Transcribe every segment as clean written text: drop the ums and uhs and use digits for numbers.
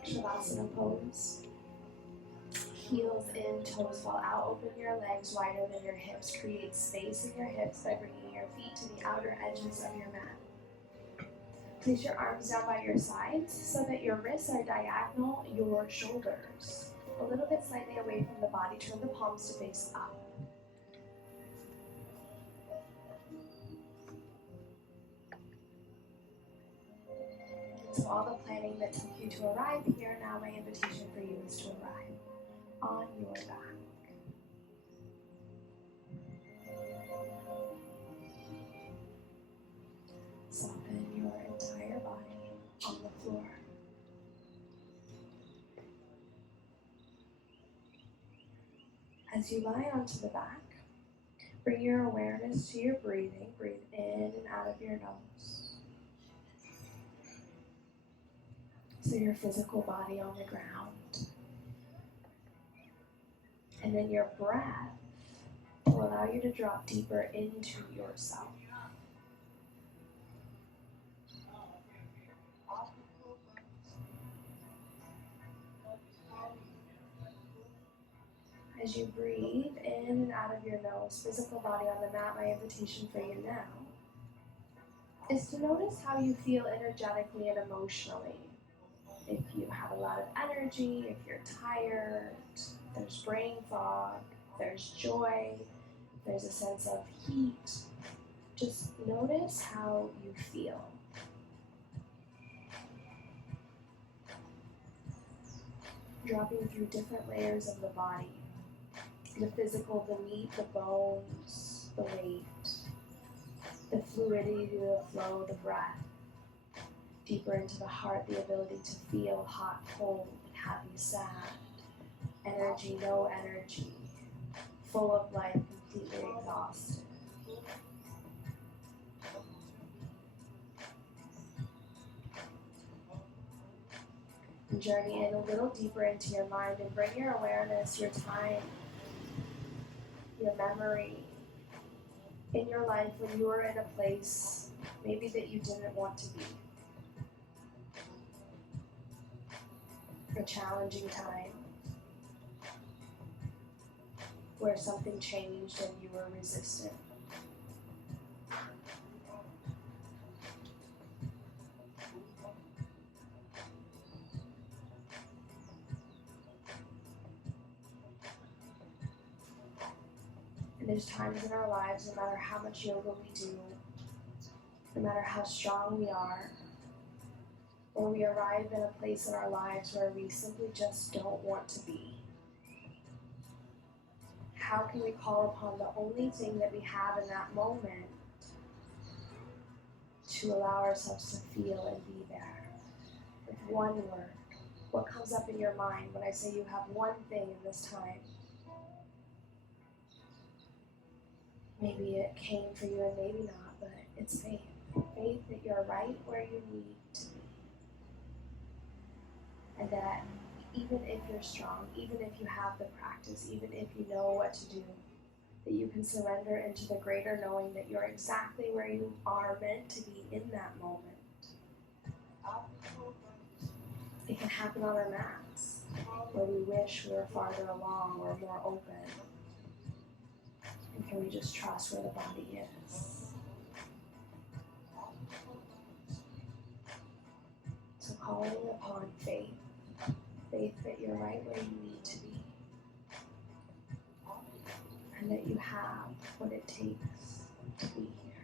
back, Shavasana pose. Heels in, toes fall out. Open your legs wider than your hips. Create space in your hips by bringing your feet to the outer edges of your mat. Place your arms down by your sides so that your wrists are diagonal, your shoulders a little bit slightly away from the body. Turn the palms to face up. So all the planning that took you to arrive here, now my invitation for you is to arrive on your back. Soften your entire body on the floor. As you lie onto the back, bring your awareness to your breathing. Breathe in and out of your nose. So your physical body on the ground. And then your breath will allow you to drop deeper into yourself. As you breathe in and out of your nose, physical body on the mat, my invitation for you now is to notice how you feel energetically and emotionally. If you have a lot of energy, if you're tired, there's brain fog, there's joy, there's a sense of heat. Just notice how you feel. Dropping through different layers of the body. The physical, the meat, the bones, the weight, the fluidity, the flow, the breath. Deeper into the heart, the ability to feel hot, cold, happy, sad, energy, no energy, full of life, completely exhausted. And journey in a little deeper into your mind and bring your awareness, your time, your memory in your life when you were in a place maybe that you didn't want to be. A challenging time where something changed and you were resistant. And there's times in our lives, no matter how much yoga we do, no matter how strong we are, or we arrive in a place in our lives where we simply just don't want to be. How can we call upon the only thing that we have in that moment to allow ourselves to feel and be there? With one word. What comes up in your mind when I say you have one thing in this time? Maybe it came for you and maybe not, but it's faith. Faith that you're right where you need to be. And that even if you're strong, even if you have the practice, even if you know what to do, that you can surrender into the greater knowing that you're exactly where you are meant to be in that moment. It can happen on our mats, where we wish we were farther along or more open. And can we just trust where the body is? So calling upon faith. Faith that you're right where you need to be. And that you have what it takes to be here.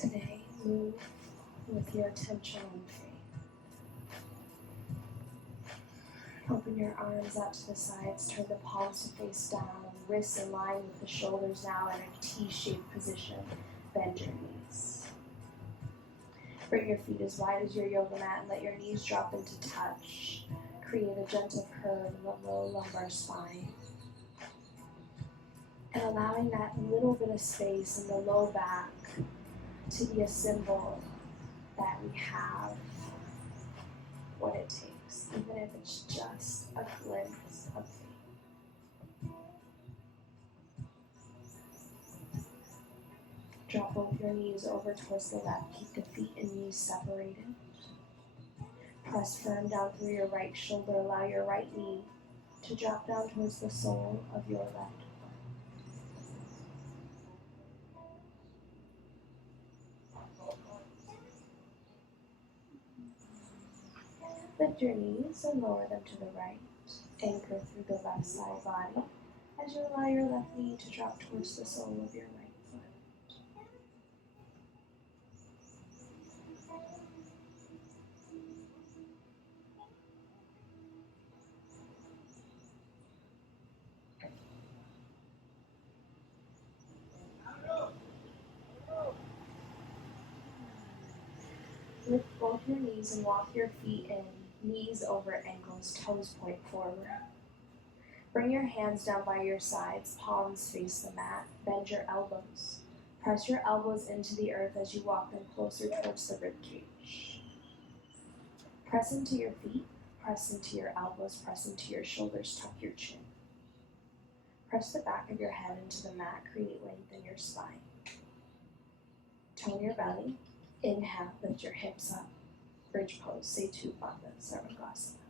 Today, move with your attention on faith. Open Open your arms out to the sides, turn the palms to face down, wrists in line with the shoulders now in a T-shaped position. Bend your knees. Bring your feet as wide as your yoga mat and let your knees drop into touch. Create a gentle curve in the low lumbar spine. And allowing that little bit of space in the low back to be a symbol that we have what it takes, even if it's just a glimpse of faith. Drop both your knees over towards the left. Keep the feet and knees separated. Press firm down through your right shoulder. Allow your right knee to drop down towards the sole of your left foot. Lift your knees and lower them to the right. Anchor through the left side body as you allow your left knee to drop towards the sole of your right foot. Lift both your knees and walk your feet in, knees over ankles, toes point forward. Bring your hands down by your sides, palms face the mat, bend your elbows. Press your elbows into the earth as you walk them closer towards the rib cage. Press into your feet, press into your elbows, press into your shoulders, tuck your chin. Press the back of your head into the mat, create length in your spine. Tone your belly. Inhale, lift your hips up. Bridge pose, Setu Bandha Sarvangasana.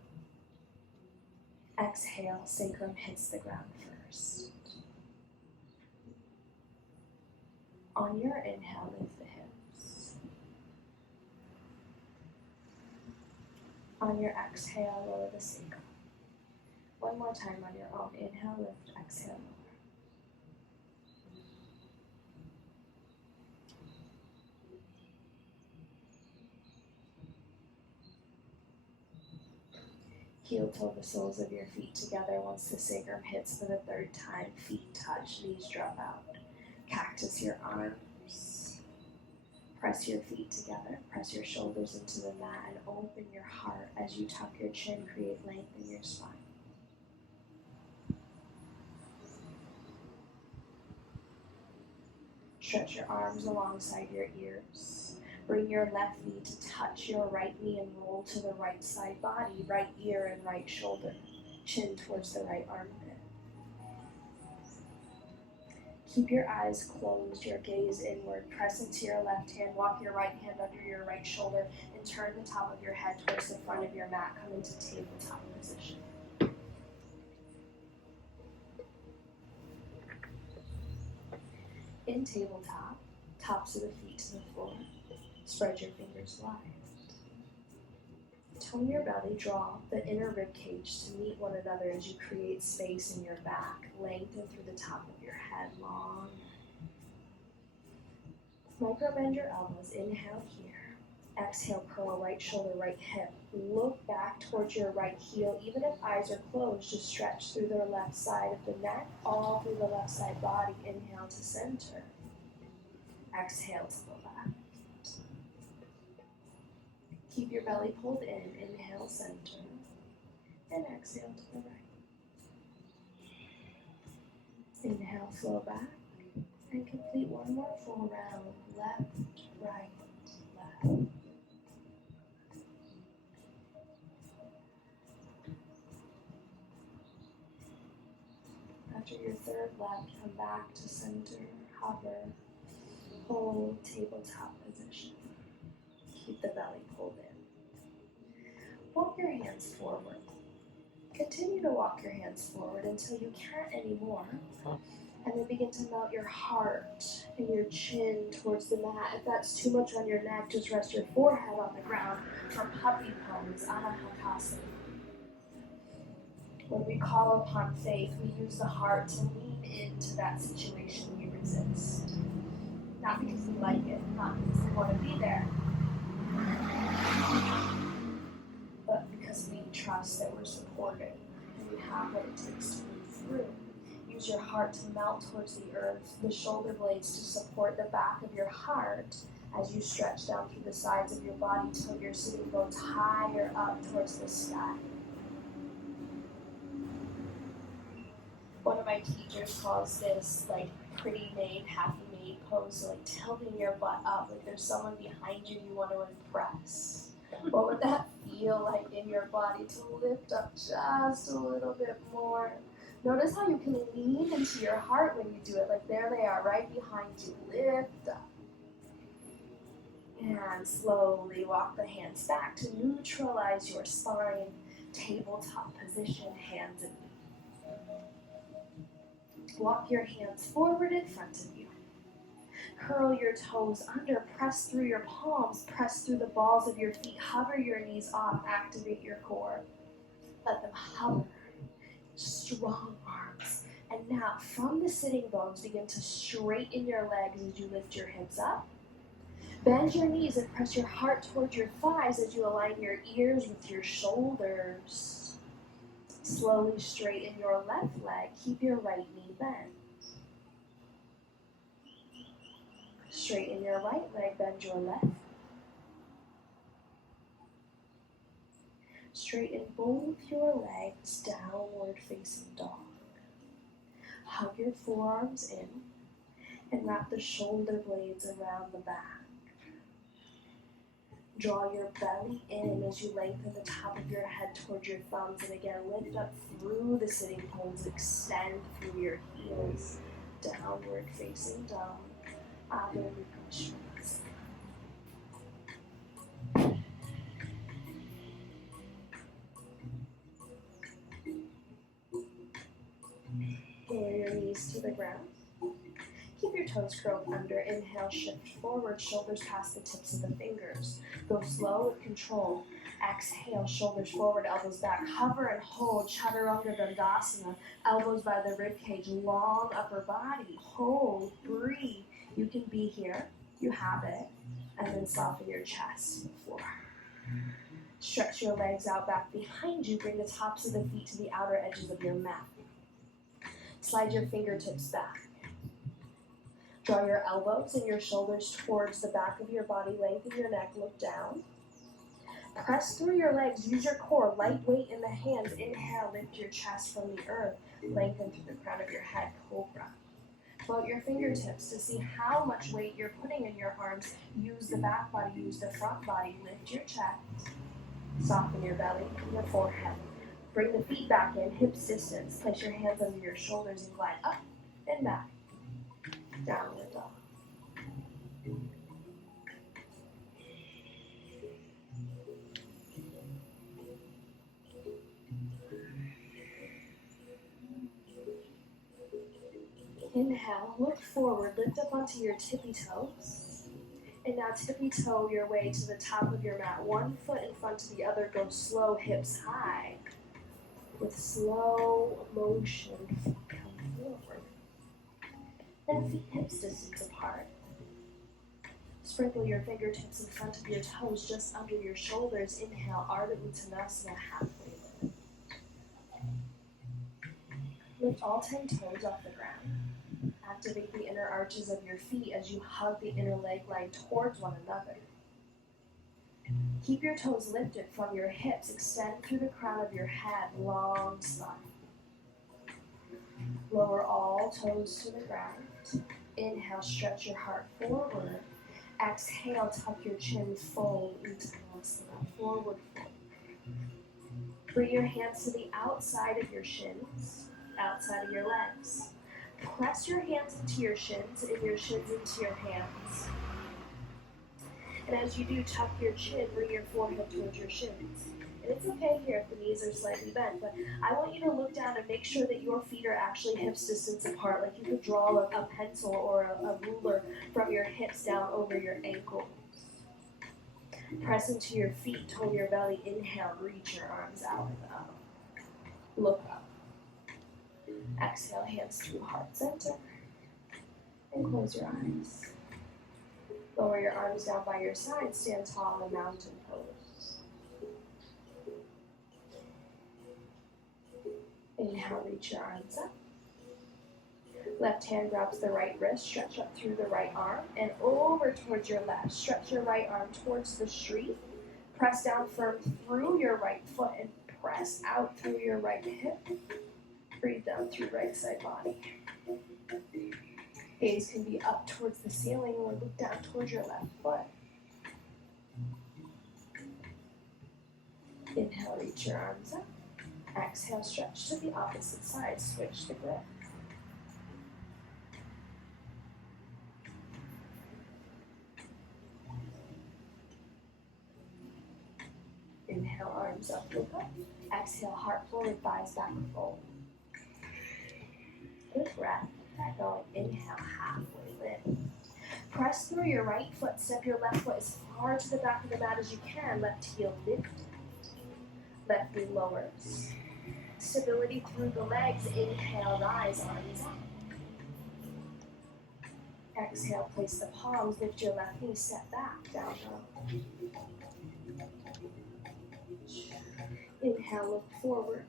Exhale, sacrum hits the ground first. On your inhale, lift the hips. On your exhale, lower the sacrum. One more time on your own. Inhale, lift, exhale, lower. Heel toe the soles of your feet together. Once the sacrum hits for the third time, feet touch, knees drop out. Cactus your arms. Press your feet together. Press your shoulders into the mat and open your heart as you tuck your chin, create length in your spine. Stretch your arms alongside your ears. Bring your left knee to touch your right knee and roll to the right side body, right ear and right shoulder, chin towards the right armpit. Keep your eyes closed, your gaze inward. Press into your left hand, walk your right hand under your right shoulder, and turn the top of your head towards the front of your mat. Come into tabletop position. In tabletop, tops of the feet to the floor. Spread your fingers wide. Tone your belly, draw the inner rib cage to meet one another as you create space in your back. Lengthen through the top of your head, long. Micro bend your elbows. Inhale here. Exhale, curl right shoulder, right hip. Look back towards your right heel. Even if eyes are closed, just stretch through the left side of the neck, all through the left side body. Inhale to center. Exhale to the left. Keep your belly pulled in. Inhale, center. And exhale to the right. Inhale, flow back. And complete one more full round. Left, right, left. After your third left, come back to center, hover, hold tabletop position. Keep the belly pulled in. Walk your hands forward. Continue to walk your hands forward until you can't anymore. And then begin to melt your heart and your chin towards the mat. If that's too much on your neck, just rest your forehead on the ground for puppy pose, Anahakasana. When we call upon faith, we use the heart to lean into that situation we resist. Not because we like it, not because we want to be there, but because we trust that we're supported you have what it takes to move through. Use your heart to melt towards the earth, the shoulder blades to support the back of your heart as you stretch down through the sides of your body till your sitting bones higher up towards the sky. One of my teachers calls this like pretty made, happy made pose, so like tilting your butt up, like there's someone behind you you want to impress. What would that feel like in your body to lift up just a little bit more? Notice how you can lean into your heart when you do it. Like there they are, right behind you. Lift up. And slowly walk the hands back to neutralize your spine. Tabletop position, hands and feet. Walk your hands forward in front of you. Curl your toes under, press through your palms, press through the balls of your feet, hover your knees off, activate your core. Let them hover. Strong arms. And now from the sitting bones, begin to straighten your legs as you lift your hips up. Bend your knees and press your heart towards your thighs as you align your ears with your shoulders. Slowly straighten your left leg. Keep your right knee bent. Straighten your right leg, bend your left. Straighten both your legs, downward facing dog. Hug your forearms in and wrap the shoulder blades around the back. Draw your belly in as you lengthen the top of your head towards your thumbs, and again lift up through the sitting bones, extend through your heels, downward facing dog. Adho Mukha Lower your knees to the ground. Keep your toes curled under. Inhale, shift forward, shoulders past the tips of the fingers. Go slow with control. Exhale, shoulders forward, elbows back. Hover and hold, Chaturanga Dandasana. Elbows by the ribcage, long upper body. Hold, breathe. You can be here. You have it. And then soften your chest to the floor. Stretch your legs out back behind you. Bring the tops of the feet to the outer edges of your mat. Slide your fingertips back. Draw your elbows and your shoulders towards the back of your body. Lengthen your neck, look down. Press through your legs, use your core, light weight in the hands. Inhale, lift your chest from the earth. Lengthen through the crown of your head, cobra. Float your fingertips to see how much weight you're putting in your arms. Use the back body, use the front body. Lift your chest. Soften your belly and your forehead. Bring the feet back in, hips distance. Place your hands under your shoulders and glide up and back. Downward dog. Inhale, look forward, lift up onto your tippy toes. And now tippy toe your way to the top of your mat. One foot in front of the other, go slow, hips high. With slow motion, feet come forward. Then feet hips distance apart. Sprinkle your fingertips in front of your toes just under your shoulders. Inhale, Ardha Uttanasana, halfway lift. Lift all 10 toes off the ground. Activate the inner arches of your feet as you hug the inner leg line towards one another. Keep your toes lifted from your hips. Extend through the crown of your head, long spine. Lower all toes to the ground. Inhale, stretch your heart forward. Exhale, tuck your chin, fold, Uttanasana, forward fold. Bring your hands to the outside of your shins, outside of your legs. Press your hands into your shins and your shins into your hands. And as you do, tuck your chin, bring your forehead towards your shins. And it's okay here if the knees are slightly bent, but I want you to look down and make sure that your feet are actually hips distance apart, like you could draw a pencil or a ruler from your hips down over your ankles. Press into your feet, toe your belly, inhale, reach your arms out and up. Look up. Exhale, hands through heart center. And close your eyes. Lower your arms down by your side, stand tall in a mountain pose. Inhale, reach your arms up. Left hand grabs the right wrist, stretch up through the right arm and over towards your left. Stretch your right arm towards the street. Press down firm through your right foot and press out through your right hip. Breathe down through right side body. Gaze can be up towards the ceiling or look down towards your left foot. Inhale, reach your arms up. Exhale, stretch to the opposite side. Switch the grip. Inhale, arms up, look up. Exhale, heart forward, thighs back, fold. Good breath. Keep going. Inhale, halfway lift. Press through your right foot. Step your left foot as far to the back of the mat as you can. Left heel lifted. Left knee lowers. Stability through the legs. Inhale, rise, arms up. Exhale, place the palms. Lift your left knee, step back, down dog. Inhale, look forward.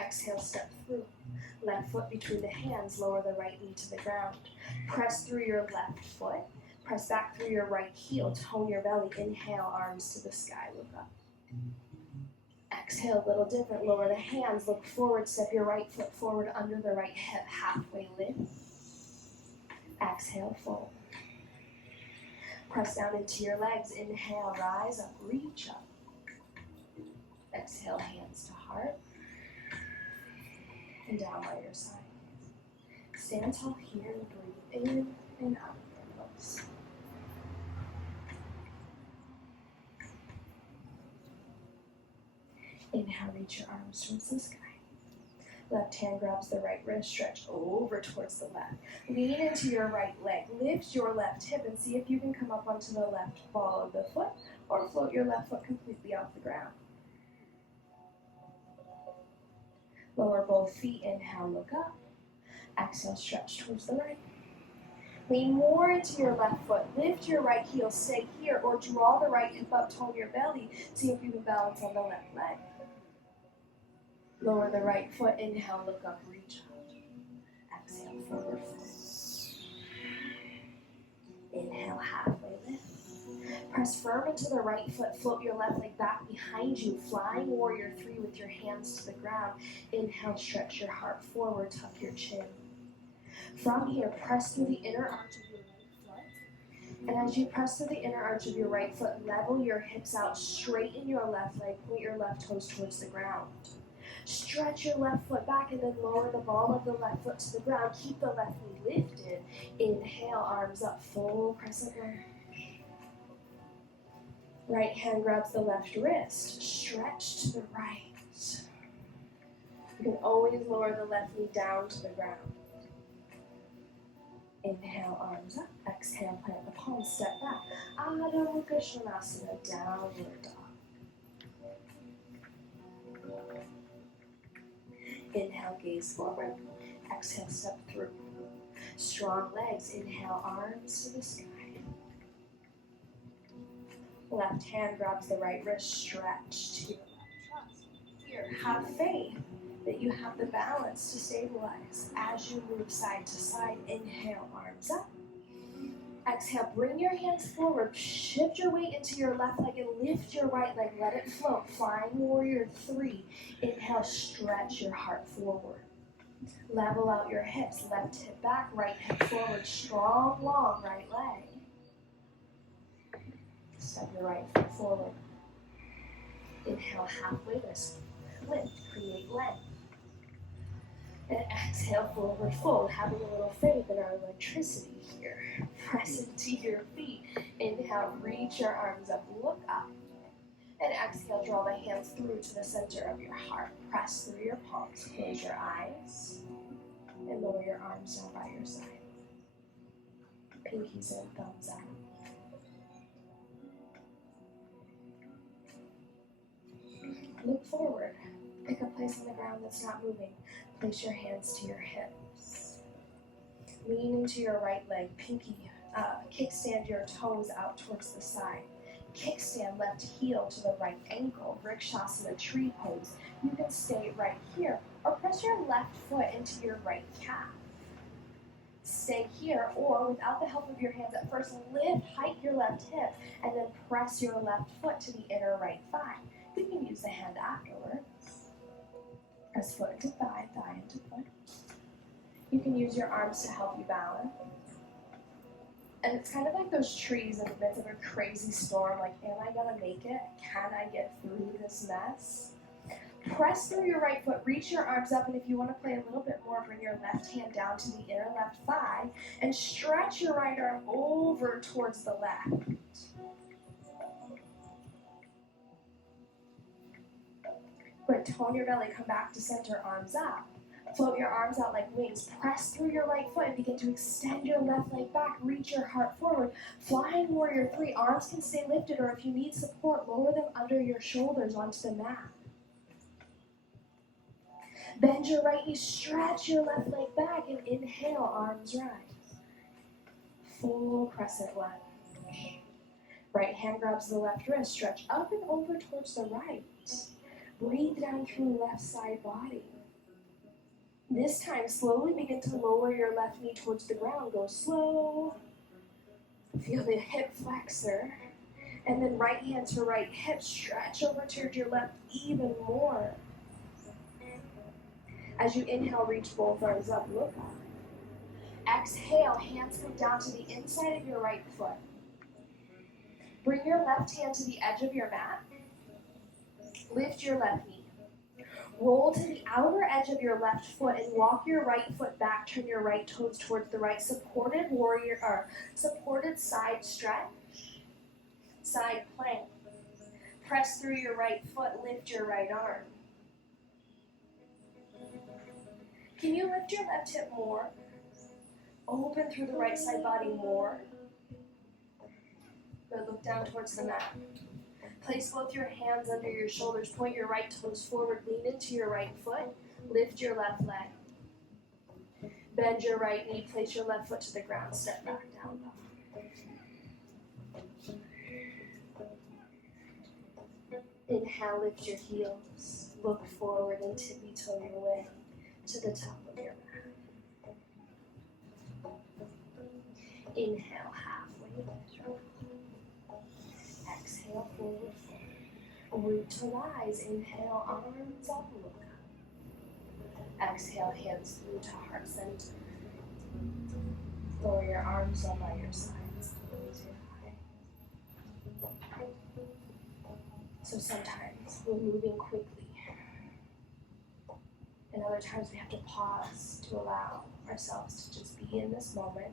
Exhale, step through. Left foot between the hands, lower the right knee to the ground. Press through your left foot. Press back through your right heel, tone your belly. Inhale, arms to the sky, look up. Exhale, a little different. Lower the hands, look forward, step your right foot forward under the right hip, halfway lift. Exhale, fold. Press down into your legs. Inhale, rise up, reach up. Exhale, hands to heart. And down by your side. Stand tall here and breathe in and out of your nose. Inhale, reach your arms towards the sky. Left hand grabs the right wrist, stretch over towards the left. Lean into your right leg. Lift your left hip and see if you can come up onto the left ball of the foot or float your left foot completely off the ground. Lower both feet. Inhale, look up. Exhale, stretch towards the right. Lean more into your left foot. Lift your right heel, stay here, or draw the right hip up, tone your belly. See if you can balance on the left leg. Lower the right foot. Inhale, look up, reach out. Exhale, forward fold. Inhale, halfway lift. Press firm into the right foot. Float your left leg back behind you. Flying warrior 3 with your hands to the ground. Inhale, stretch your heart forward, tuck your chin. From here, press through the inner arch of your right foot. And as you press through the inner arch of your right foot, level your hips out, straighten your left leg, point your left toes towards the ground. Stretch your left foot back and then lower the ball of the left foot to the ground. Keep the left knee lifted. Inhale, arms up, full crescent lunge. Right hand grabs the left wrist. Stretch to the right. You can always lower the left knee down to the ground. Inhale, arms up. Exhale, plant the palms, step back. Adho Mukha Svanasana, downward dog. Inhale, gaze forward. Exhale, step through. Strong legs. Inhale, arms to the sky. Left hand grabs the right wrist. Stretch to your left chest. Here, have faith that you have the balance to stabilize as you move side to side. Inhale, arms up. Exhale, bring your hands forward. Shift your weight into your left leg and lift your right leg. Let it float. Flying warrior 3. Inhale, stretch your heart forward. Level out your hips. Left hip back, right hip forward. Strong, long right leg. Step your right foot forward. Inhale, halfway lift. Create length. And exhale, forward fold. Having a little faith in our electricity here. Press into your feet. Inhale, reach your arms up, look up. And exhale, draw the hands through to the center of your heart. Press through your palms, close your eyes, and lower your arms down by your side. Pinkies and thumbs out. Look forward. Pick a place on the ground that's not moving. Place your hands to your hips. Lean into your right leg. Pinky, kickstand your toes out towards the side. Kickstand left heel to the right ankle. Vrikshasana, tree pose. You can stay right here, or press your left foot into your right calf. Stay here, or without the help of your hands at first, hike your left hip, and then press your left foot to the inner right thigh. You can use the hand afterwards. Press foot into thigh, thigh into foot. You can use your arms to help you balance. And it's kind of like those trees in the midst of a crazy storm, like, am I gonna make it? Can I get through this mess? Press through your right foot, reach your arms up, and if you want to play a little bit more, bring your left hand down to the inner left thigh, and stretch your right arm over towards the left. Good, tone your belly, come back to center, arms up. Float your arms out like wings. Press through your right foot and begin to extend your left leg back. Reach your heart forward. Flying warrior 3. Arms can stay lifted, or if you need support, lower them under your shoulders onto the mat. Bend your right knee, stretch your left leg back, and inhale, arms rise. Full crescent lunge. Right hand grabs the left wrist, stretch up and over towards the right. Breathe down through left side body. This time, slowly begin to lower your left knee towards the ground. Go slow. Feel the hip flexor. And then right hand to right hip. Stretch over towards your left even more. As you inhale, reach both arms up. Look up. Exhale, hands come down to the inside of your right foot. Bring your left hand to the edge of your mat. Lift your left knee. Roll to the outer edge of your left foot and walk your right foot back. Turn your right toes towards the right. Supported warrior, or supported side stretch. Side plank. Press through your right foot. Lift your right arm. Can you lift your left hip more? Open through the right side body more. Good. Look down towards the mat. Place both your hands under your shoulders. Point your right toes forward. Lean into your right foot. Lift your left leg. Bend your right knee. Place your left foot to the ground. Step back down low. Inhale, lift your heels. Look forward and tippy-toe your way to the top of your mat. Inhale, halfway lift. Exhale, forward fold. Root to rise. Inhale, arms up, look up. Exhale, hands through to heart center. Lower your arms up by your sides. Close your eyes. So sometimes we're moving quickly. And other times we have to pause to allow ourselves to just be in this moment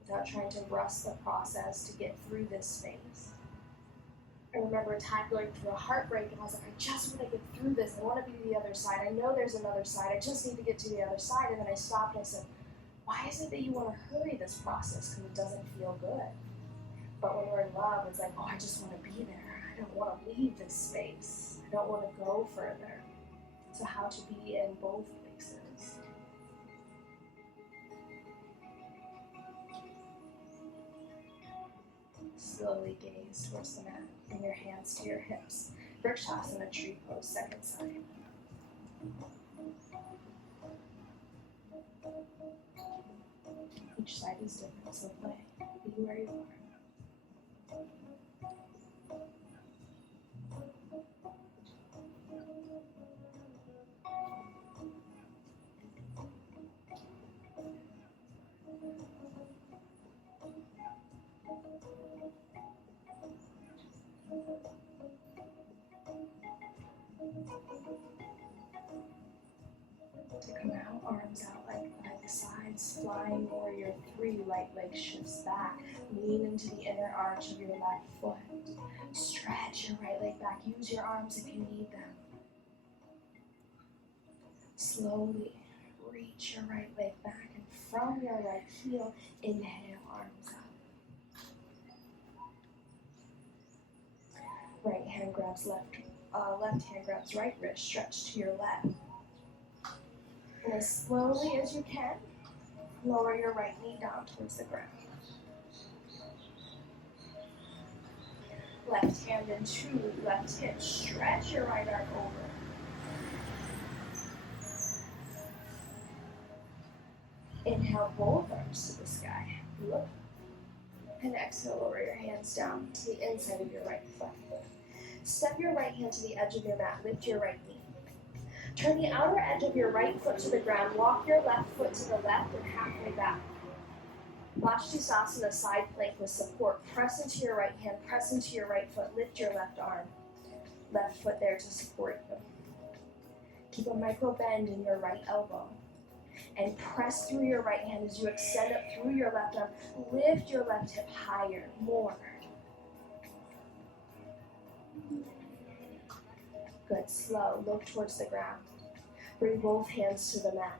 without trying to rush the process to get through this space. I remember a time going through a heartbreak and I was like, I just want to get through this. I want to be to the other side. I know there's another side. I just need to get to the other side. And then I stopped and I said, why is it that you want to hurry this process? Because it doesn't feel good. But when we're in love, it's like, oh, I just want to be there. I don't want to leave this space. I don't want to go further. So how to be in both places. Slowly gaze towards the mat. Bring your hands to your hips. Vrikshasana, tree pose, second side. Each side is different, so play. Be where you are. To come out, arms out like by the sides, flying warrior 3, right leg shifts back. Lean into the inner arch of your left foot. Stretch your right leg back. Use your arms if you need them. Slowly reach your right leg back, and from your right heel, inhale, arms up. Right hand grabs left hand grabs right wrist, stretch to your left. And as slowly as you can, lower your right knee down towards the ground. Left hand into left hip, stretch your right arm over. Inhale, both arms to the sky. Look. And exhale, lower your hands down to the inside of your right foot. Step your right hand to the edge of your mat. Lift your right knee. Turn the outer edge of your right foot to the ground. Walk your left foot to the left and halfway back. Vashisthasana, side plank with support. Press into your right hand. Press into your right foot. Lift your left arm. Left foot there to support you. Keep a micro bend in your right elbow. And press through your right hand as you extend up through your left arm. Lift your left hip higher, more. Good, slow, look towards the ground. Bring both hands to the mat.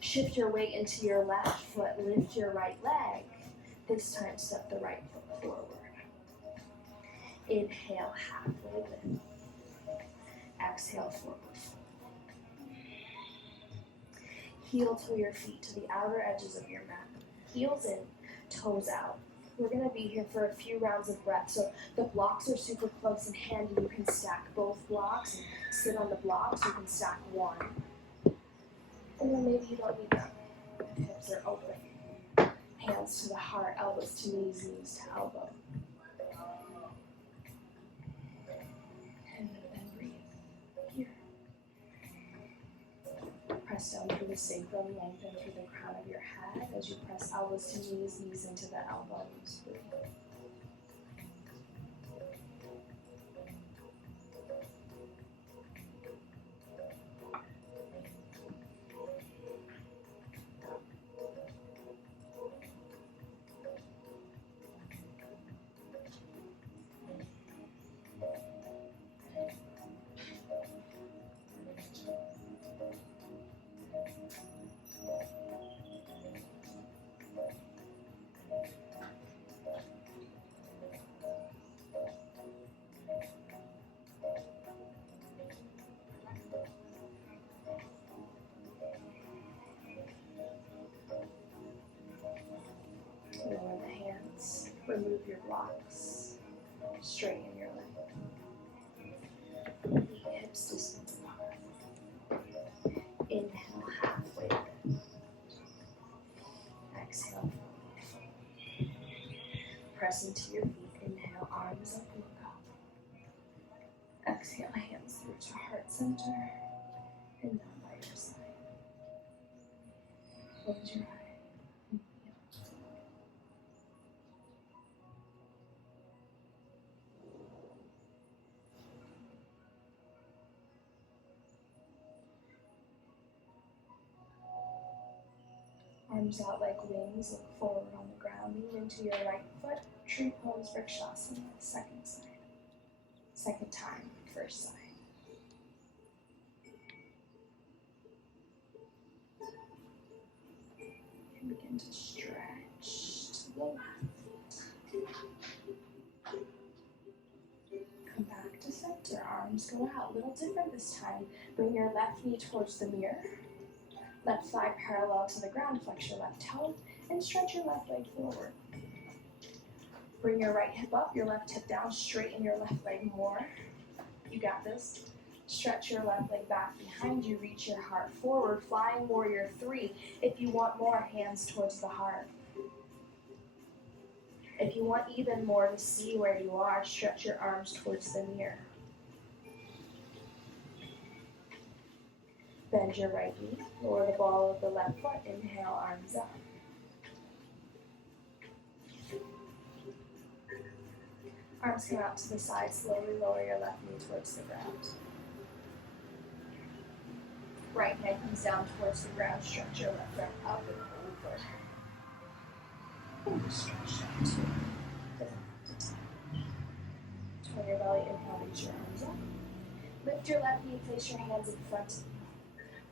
Shift your weight into your left foot, lift your right leg. This time step the right foot forward. Inhale, halfway lift. Exhale, forward. Heel toe your feet to the outer edges of your mat. Heels in, toes out. We're going to be here for a few rounds of breath. So the blocks are super close and handy. You can stack both blocks and sit on the blocks. You can stack one. And then maybe you don't need them. The hips are open. Hands to the heart, elbows to knees, knees to elbow. And then breathe. Here. Press down through the sacrum, lengthen through the crown of your head as you press elbows to knees, knees into the elbows. Breathe. Lower the hands, remove your blocks, straighten your leg. Hips distance apart. Inhale, halfway lift. Exhale, forward. Press into your feet. Inhale, arms up, look up. Exhale, hands through to heart center and down by your side. Close your eyes. Arms out like wings, look forward on the ground, lean into your right foot, tree pose, vrikshasana, second side. Second time, first side. And begin to stretch to the left. Come back to center, arms go out, a little different this time. Bring your left knee towards the mirror. Left thigh parallel to the ground, flex your left toe, and stretch your left leg forward. Bring your right hip up, your left hip down, straighten your left leg more. You got this. Stretch your left leg back behind you, reach your heart forward, flying warrior 3. If you want more, hands towards the heart. If you want even more to see where you are, stretch your arms towards the mirror. Bend your right knee, lower the ball of the left foot, inhale, arms up. Arms come out to the side, slowly lower your left knee towards the ground. Right hand comes down towards the ground, stretch your left arm up and over. And stretch out to the left. Turn your belly, inhale, reach your arms up. Lift your left knee, place your hands in front of you.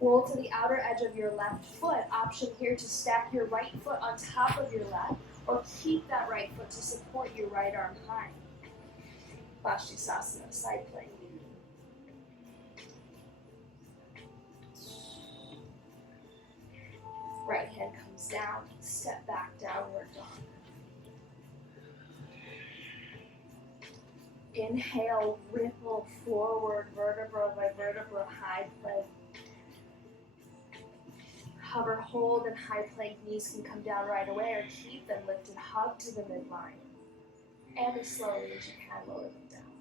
Roll to the outer edge of your left foot. Option here to stack your right foot on top of your left or keep that right foot to support your right arm high. Vashisthasana, side plank. Right hand comes down, step back, downward dog. Inhale, ripple forward, vertebra by vertebra, high plank. Hover, hold, and high plank. Knees can come down right away or keep them lifted. Hug to the midline. And as slowly as you can, lower them down.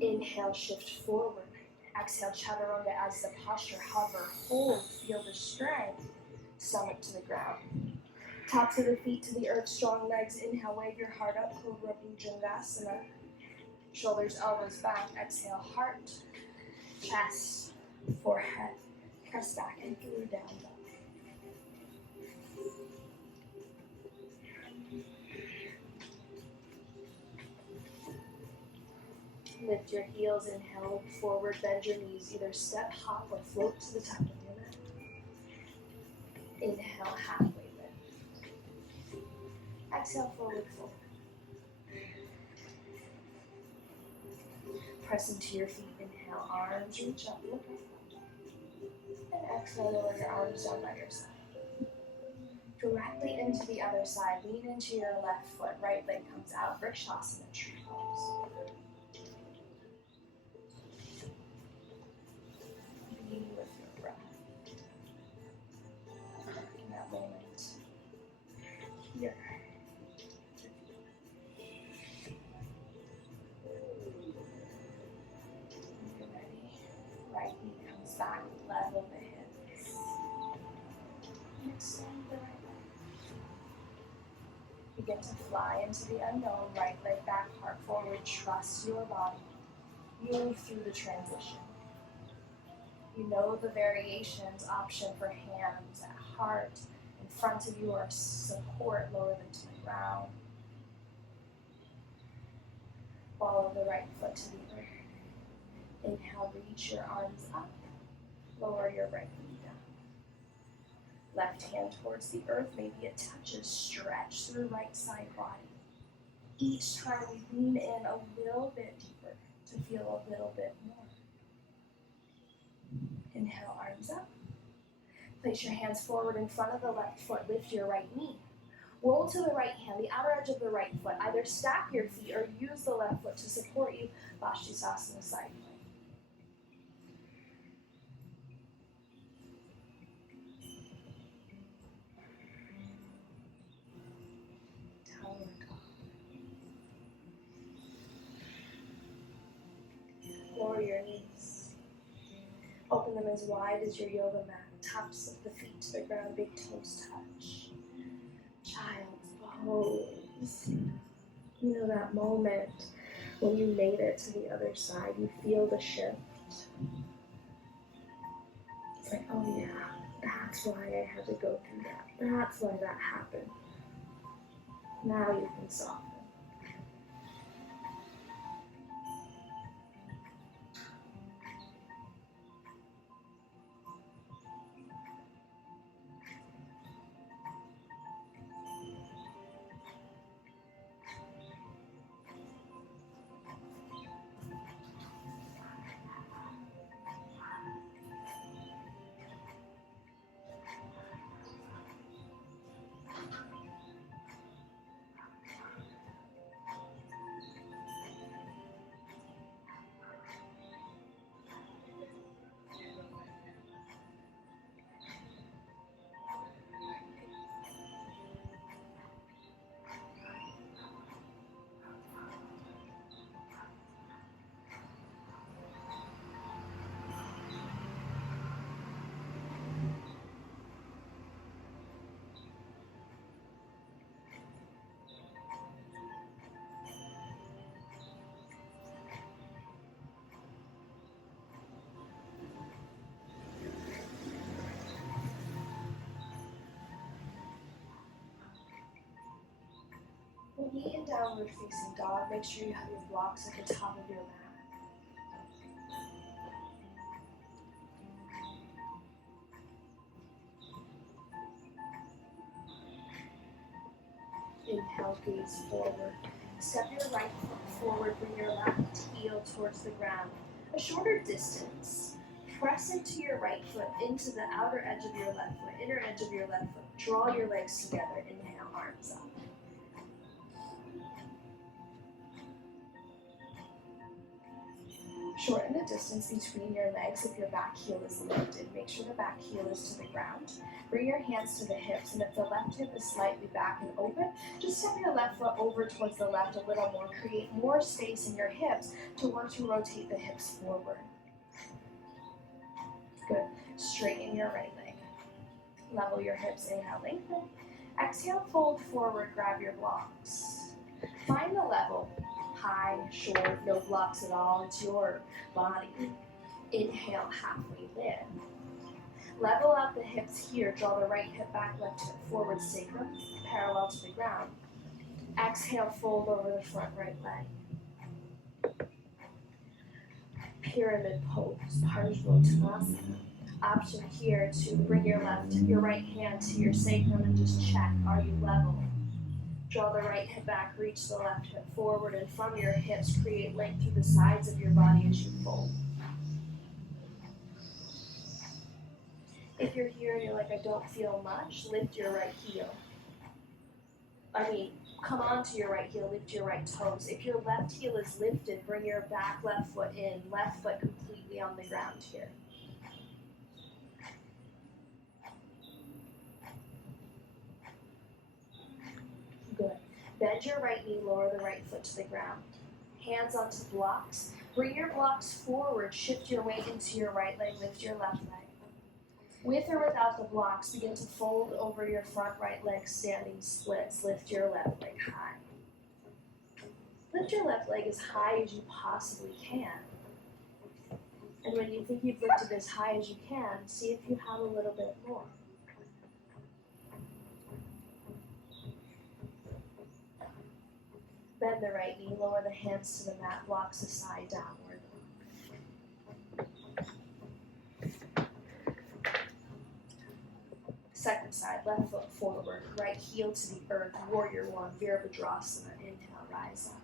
Inhale, shift forward. Exhale, chaturanga as the posture. Hover, hold, feel the strength. Stomach to the ground. Tops of the feet to the earth, strong legs. Inhale, wave your heart up, Cobra Bhujangasana. Shoulders, elbows back. Exhale, heart, chest, forehead. Press back and through down dog. Lift your heels, inhale, look forward, bend your knees. Either step, hop, or float to the top of your mat. Inhale, halfway lift. Exhale, forward fold. Press into your feet. Inhale, arms reach up, look up. And exhale, lower your arms down by your side. Directly into the other side. Lean into your left foot. Right leg comes out. Vrikshasana, tree pose. Be with your breath. In that moment. Here. Right knee comes back, level the hips. And extend the right leg. Begin to fly into the unknown, right leg back, heart forward. Trust your body. Move through the transition. You know the variations, option for hands at heart, in front of you or support, lower them to the ground. Follow the right foot to the earth. Inhale, reach your arms up. Lower your right knee down. Left hand towards the earth, maybe it touches. Stretch through right side body. Each time we lean in a little bit deeper to feel a little bit more. Inhale, arms up. Place your hands forward in front of the left foot. Lift your right knee. Roll to the right hand, the outer edge of the right foot. Either stack your feet or use the left foot to support you. Vashisthasana, side plank. Lower your knees. Open them as wide as your yoga mat. Tops of the feet to the ground, big toes touch. Child's pose. You know that moment when you made it to the other side. You feel the shift. It's like, oh yeah, that's why I had to go through that. That's why that happened. Now you can soften. When you get downward facing dog, make sure you have your blocks at the top of your mat. Inhale, gaze forward. Step your right foot forward, bring your left heel towards the ground. A shorter distance. Press into your right foot, into the outer edge of your left foot, inner edge of your left foot. Draw your legs together. Inhale, arms up. Shorten the distance between your legs if your back heel is lifted. Make sure the back heel is to the ground. Bring your hands to the hips, and if the left hip is slightly back and open, just step your left foot over towards the left a little more. Create more space in your hips to work to rotate the hips forward. Good. Straighten your right leg. Level your hips. Inhale, lengthen. Exhale, fold forward, grab your blocks. Find the level. High, short, no blocks at all. It's your body. Inhale, halfway lift. Level out the hips here. Draw the right hip back, left hip forward, sacrum, parallel to the ground. Exhale, fold over the front right leg. Pyramid pose, Parsvottanasana. Option here to bring your right hand to your sacrum and just check, are you level? Draw the right hip back, reach the left hip forward, and from your hips, create length through the sides of your body as you fold. If you're here and you're like, I don't feel much, lift your right heel. Come onto your right heel, lift your right toes. If your left heel is lifted, bring your back left foot in, left foot completely on the ground here. Good. Bend your right knee, lower the right foot to the ground. Hands onto blocks. Bring your blocks forward, shift your weight into your right leg, lift your left leg. With or without the blocks, begin to fold over your front right leg, standing splits. Lift your left leg high. Lift your left leg as high as you possibly can. And when you think you've lifted as high as you can, see if you have a little bit more. Bend the right knee, lower the hands to the mat, blocks aside, downward. Second side, left foot forward, right heel to the earth, warrior one, Virabhadrasana. Inhale, rise up.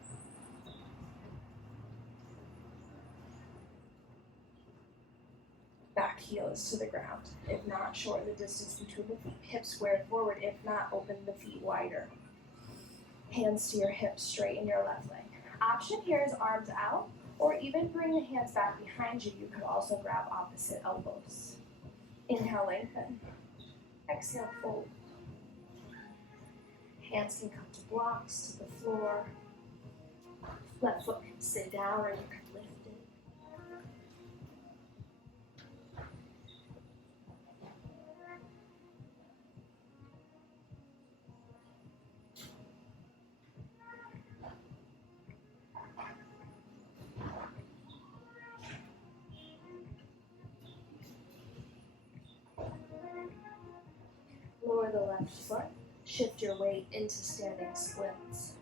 Back heel is to the ground. If not, shorten the distance between the feet. Hips squared forward. If not, open the feet wider. Hands to your hips, straighten your left leg. Option here is arms out, or even bring the hands back behind you. You could also grab opposite elbows. Inhale, lengthen. Exhale, fold. Hands can come to blocks, to the floor. Left foot can sit down, or you can lift it. Lower the left foot, shift your weight into standing splits.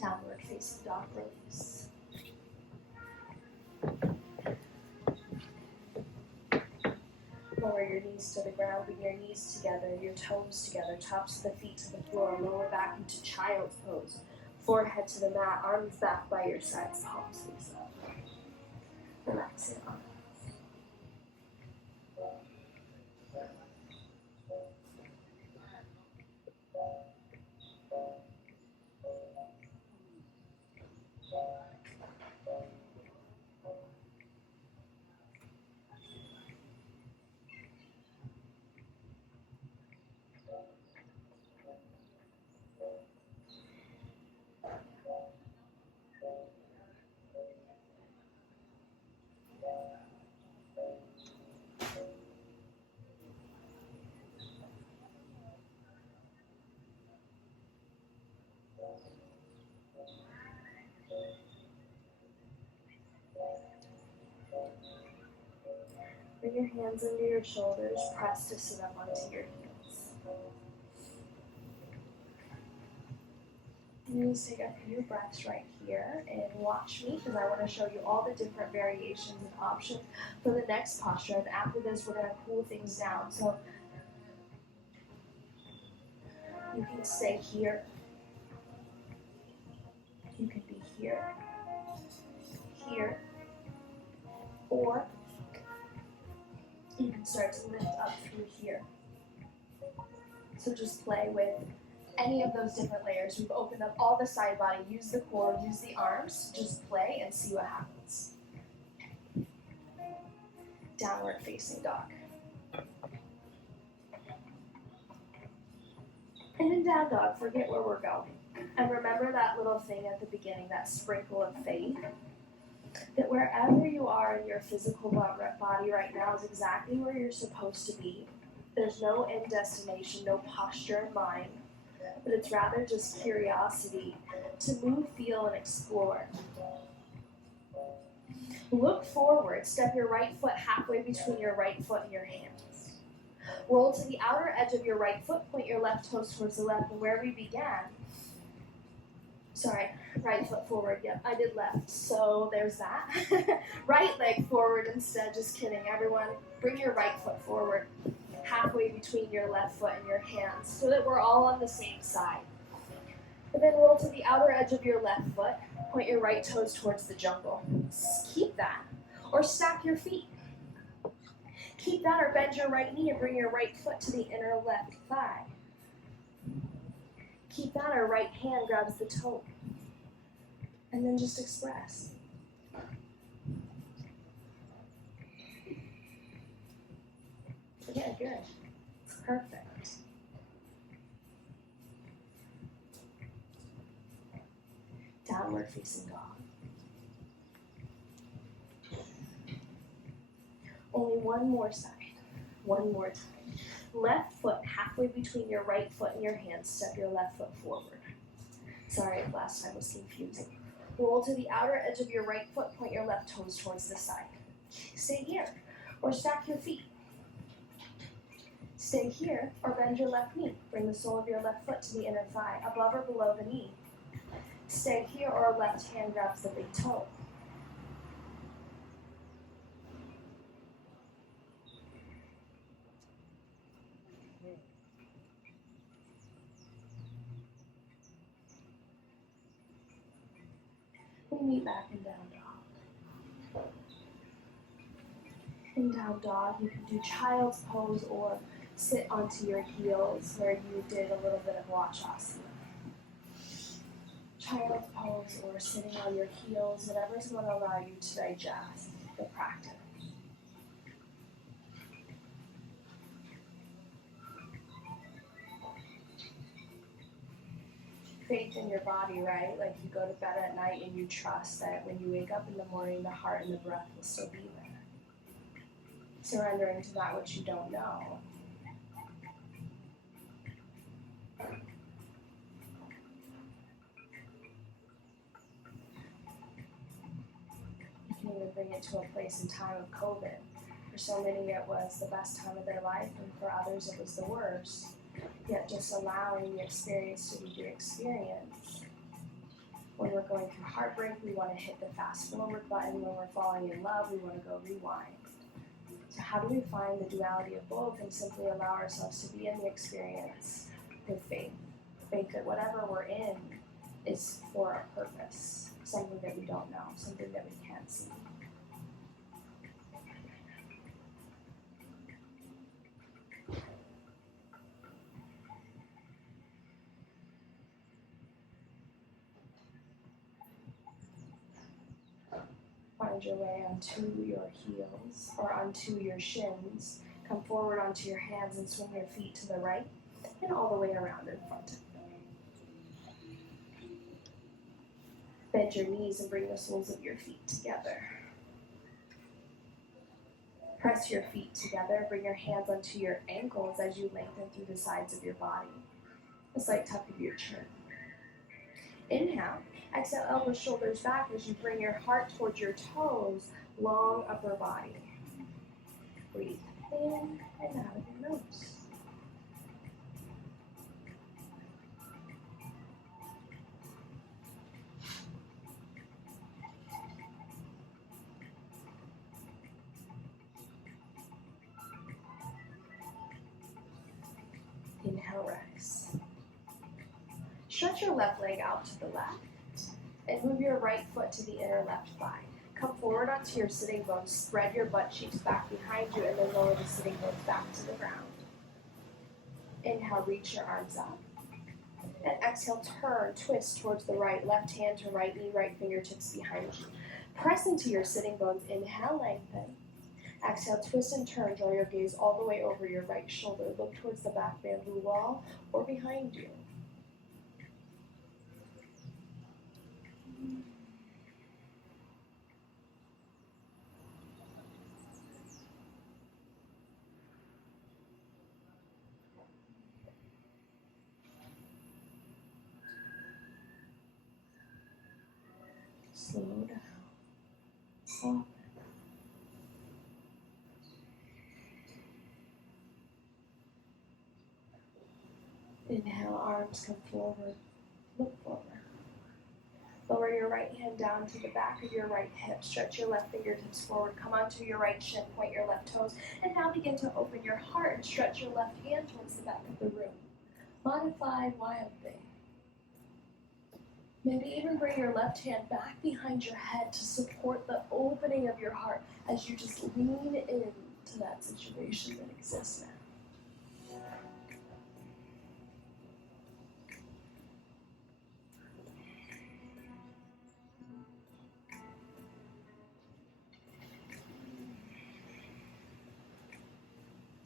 Downward facing dog release. Lower your knees to the ground, bring your knees together, your toes together, tops of the feet to the floor, lower back into child's pose. Forehead to the mat, arms back by your sides, palms face up. Relax your arms. Bring your hands under your shoulders, press to sit up onto your heels. You just take a few breaths right here and watch me, because I want to show you all the different variations and options for the next posture. And after this, we're going to cool things down. So you can stay here You can be here, here, or you can start to lift up through here. So just play with any of those different layers. We've opened up all the side body. Use the core, use the arms. Just play and see what happens. Downward facing dog. And in down dog, forget where we're going. And remember that little thing at the beginning, that sprinkle of faith. That wherever you are in your physical body right now is exactly where you're supposed to be. There's no end destination, no posture in mind, but it's rather just curiosity to move, feel, and explore. Look forward, step your right foot halfway between your right foot and your hands. Roll to the outer edge of your right foot, point your left toes towards the left, and where we began, right foot forward, yep, I did left, so there's that. Right leg forward instead, just kidding, everyone. Bring your right foot forward, halfway between your left foot and your hands, so that we're all on the same side. And then roll to the outer edge of your left foot, point your right toes towards the jungle. Keep that, or stack your feet. Keep that, or bend your right knee and bring your right foot to the inner left thigh. Keep that, or right hand grabs the toe. And then just express. Yeah, good. Perfect. Downward facing dog. Only one more side. One more time. Left foot halfway between your right foot and your hands. Step your left foot forward. Sorry if last time was confusing. Roll to the outer edge of your right foot. Point your left toes towards the side. Stay here, or stack your feet. Stay here, or bend your left knee. Bring the sole of your left foot to the inner thigh, above or below the knee. Stay here, or left hand grabs the big toe. We meet back in down dog. In down dog, you can do child's pose or sit onto your heels where you did a little bit of Wachasana. Child's pose or sitting on your heels, whatever is going to allow you to digest the practice. Faith in your body, right? Like you go to bed at night and you trust that when you wake up in the morning, the heart and the breath will still be there. Surrendering to that which you don't know. You can even bring it to a place in time of COVID. For so many, it was the best time of their life, and for others, it was the worst. Yet just allowing the experience to be the experience. When we're going through heartbreak, we want to hit the fast forward button. When we're falling in love, we want to go rewind. So how do we find the duality of both and simply allow ourselves to be in the experience with faith? Faith that whatever we're in is for a purpose, something that we don't know, something that we can't see. Find your way onto your heels or onto your shins. Come forward onto your hands and swing your feet to the right and all the way around in front of you. Bend your knees and bring the soles of your feet together. Press your feet together. Bring your hands onto your ankles as you lengthen through the sides of your body. A slight tuck of your chin. Inhale. Exhale, elbows, shoulders back as you bring your heart towards your toes, long upper body. Breathe in and out of your nose. Inhale, rex. Stretch your left leg out to the left. And move your right foot to the inner left thigh. Come forward onto your sitting bones, spread your butt cheeks back behind you, and then lower the sitting bones back to the ground. Inhale, reach your arms up. And exhale, turn, twist towards the right, left hand to right knee, right fingertips behind you. Press into your sitting bones, inhale, lengthen. Exhale, twist and turn, draw your gaze all the way over your right shoulder. Look towards the back bamboo wall or behind you. Slow down. Soften. Inhale, arms come forward. Look forward. Lower your right hand down to the back of your right hip. Stretch your left fingertips forward. Come onto your right shin. Point your left toes. And now begin to open your heart and stretch your left hand towards the back of the room. Modified wild thing. Maybe even bring your left hand back behind your head to support the opening of your heart as you just lean into that situation that exists now.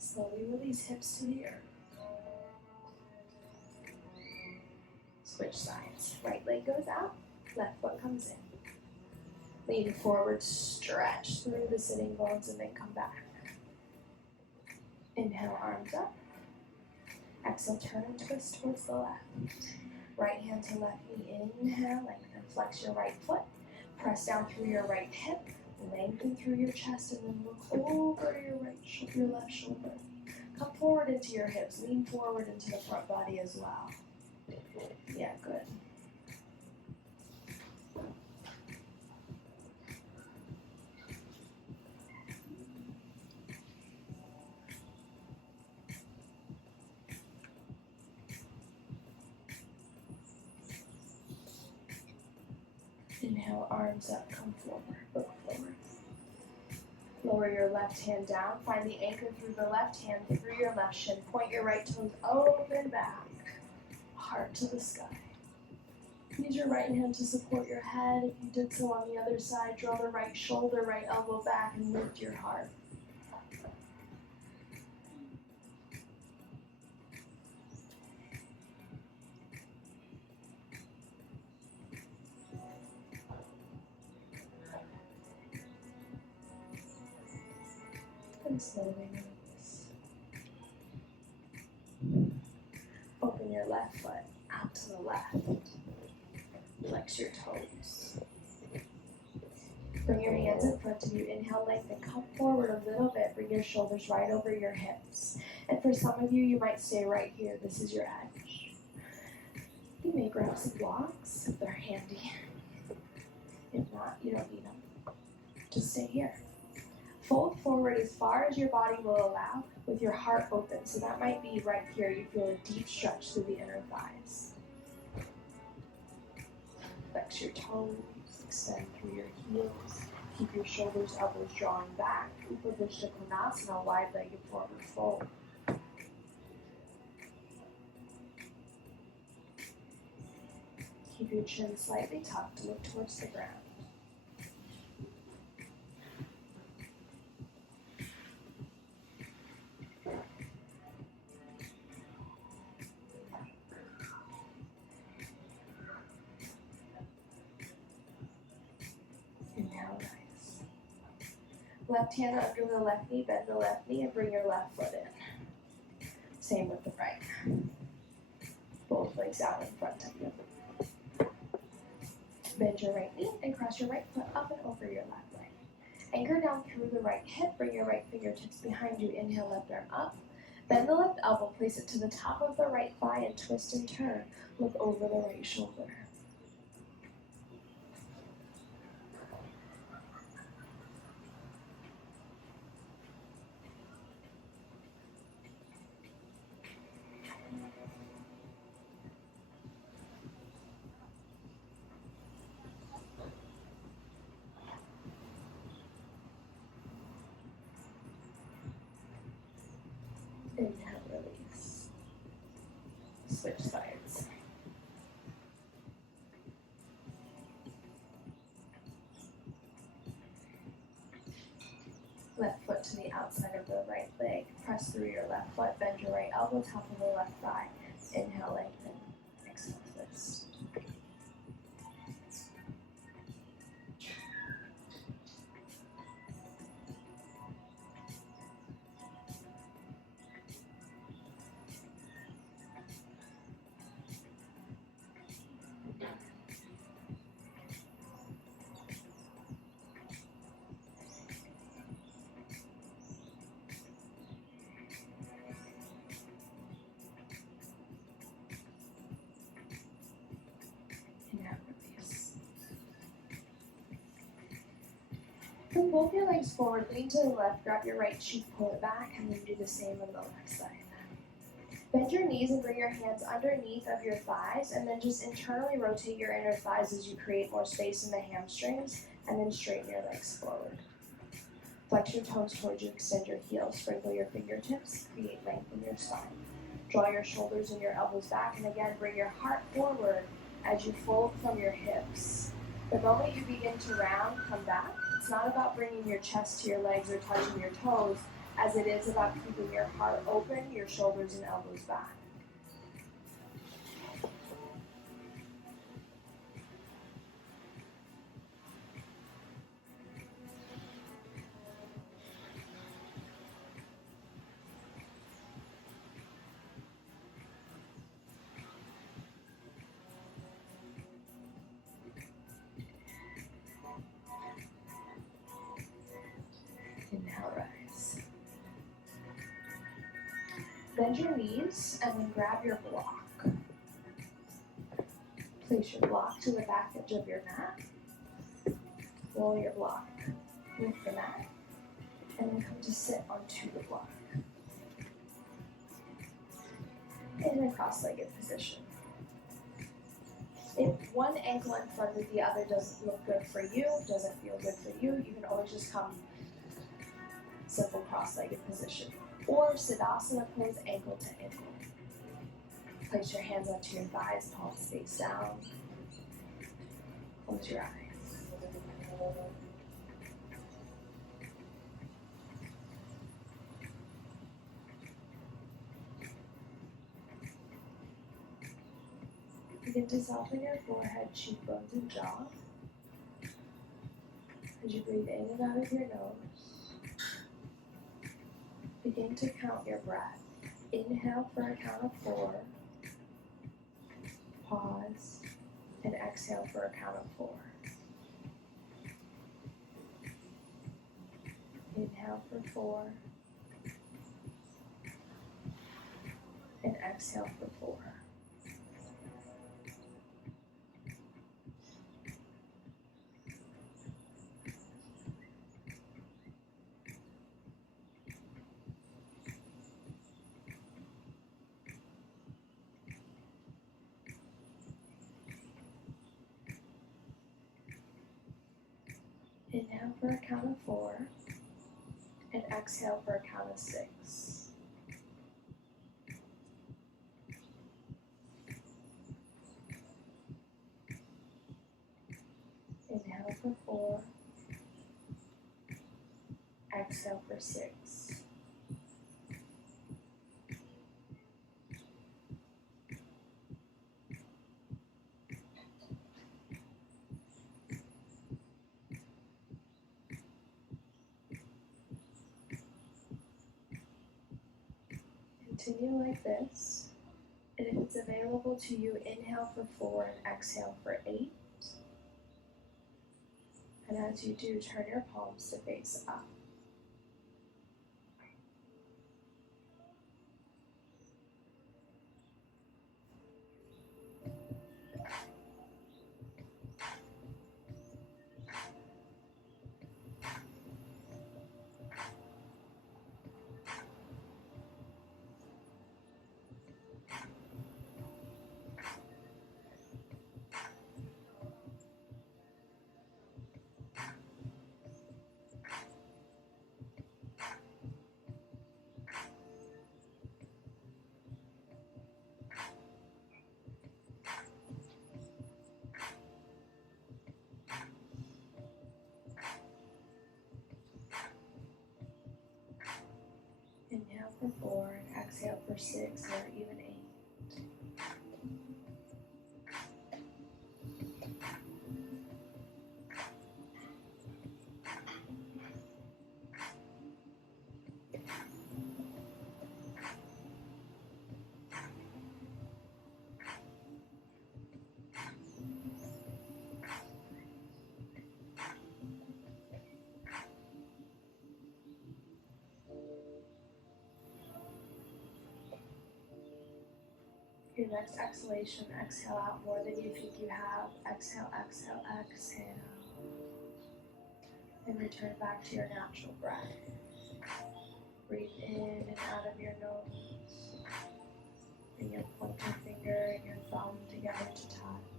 Slowly release hips to the earth. Switch sides. Right leg goes out, left foot comes in. Lean forward, stretch through the sitting bones, and then come back. Inhale, arms up. Exhale, turn and twist towards the left. Right hand to left knee. Inhale, lengthen. Flex your right foot. Press down through your right hip. Lengthen through your chest, and then look over to your left shoulder. Come forward into your hips. Lean forward into the front body as well. Yeah, good. Inhale, arms up, come forward, look forward. Lower your left hand down, find the anchor through the left hand, through your left shin. Point your right toes open back, heart to the sky. Use your right hand to support your head. If you did so on the other side, draw the right shoulder, right elbow back, and lift your heart. And slowly release. Open your left foot out to the left. Flex your toes. Bring your hands in front of you. Inhale, lengthen. Come forward a little bit. Bring your shoulders right over your hips. And for some of you, you might stay right here. This is your edge. You may grab some blocks if they're handy. If not, you don't need them. Just stay here. Fold forward as far as your body will allow with your heart open. So that might be right here. You feel a deep stretch through the inner thighs. Flex your toes, extend through your heels. Keep your shoulders, elbows drawing back. Upavishta Konasana, wide-legged forward fold. Keep your chin slightly tucked, look towards the ground. Inhale, rise. Left hand under the left knee, bend the left knee and bring your left foot in. Same with the right. Both legs out in front of you. Bend your right knee and cross your right foot up and over your left leg. Anchor down through the right hip, bring your right fingertips behind you. Inhale, left arm up. Bend the left elbow, place it to the top of the right thigh and twist and turn. Look over the right shoulder. Left foot to the outside of the right leg. Press through your left foot. Bend your right elbow, top of the left thigh. Inhale, lengthen. Exhale, twist. And now release. Bring both your legs forward, lean to the left, grab your right cheek, pull it back, and then do the same on the left side. Bend your knees and bring your hands underneath of your thighs, and then just internally rotate your inner thighs as you create more space in the hamstrings, and then straighten your legs forward. Flex your toes towards you, extend your heels, sprinkle your fingertips, create length in your spine. Draw your shoulders and your elbows back, and again, bring your heart forward as you fold from your hips. The moment you begin to round, come back. It's not about bringing your chest to your legs or touching your toes, as it is about keeping your heart open, your shoulders and elbows back. And now rise. Bend your knees and then grab your block. Place your block to the back edge of your mat. Roll your block with the mat. And then come to sit onto the block. In a cross-legged position. If one ankle in front of the other doesn't look good for you, doesn't feel good for you, you can always just come simple cross-legged position. Or Siddhasana pose, ankle to ankle. Place your hands onto your thighs, palms face down. Close your eyes. Begin to soften your forehead, cheekbones, and jaw. As you breathe in and out of your nose, begin to count your breath. Inhale for a count of 4. Pause. And exhale for a count of 4. Inhale for 4. And exhale for 4. Inhale for a count of 4, and exhale for a count of 6. Inhale for 4, exhale for 6. Continue like this, and if it's available to you, inhale for 4 and exhale for 8. And as you do, turn your palms to face up. for 4, and exhale for 6 or even 8. Your next exhalation, exhale out more than you think you have. Exhale, exhale, exhale. And return back to your natural breath. Breathe in and out of your nose. Bring your pointer finger and your thumb together to touch.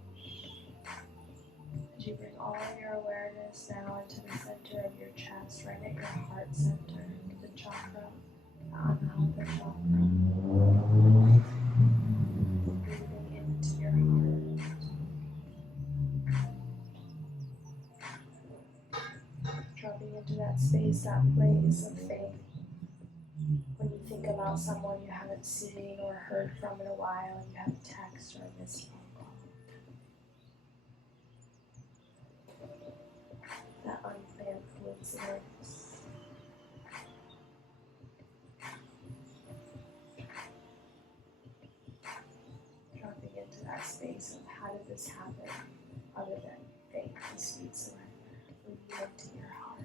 As you bring all your awareness now into the center of your chest, right at your heart center, the chakra, the Anahata chakra. Breathing into your heart. Dropping into that space, that place of faith. When you think about someone you haven't seen or heard from in a while, you have a text or a missed phone call. That unplanned coincidence. Dropping into that space of how did this happen, other than faith and sweet surrender. Breathe into your heart.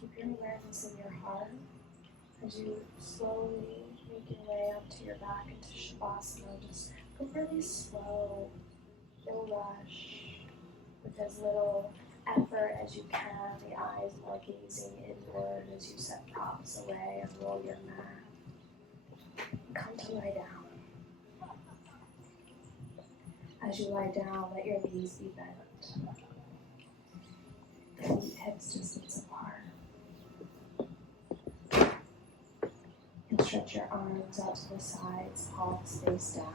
Keep your awareness in your heart as you slowly make your way up to your back into Shavasana. Just go really slow, no rush, with as little effort as you can. The eyes more gazing inward as you set props away and roll your mat. Come to lie down. As you lie down, let your knees be bent. Feet hips distance apart. And stretch your arms out to the sides, palms face down.